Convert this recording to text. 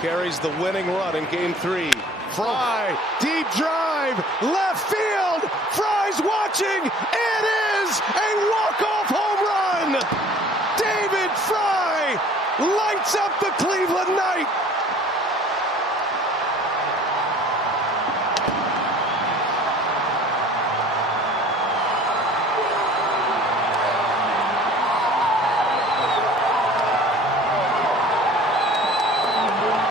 carries the winning run in game 3. Fry, deep drive, left field. Fry's watching. It is a walk-off home run. David Fry lights up the Cleveland Knights.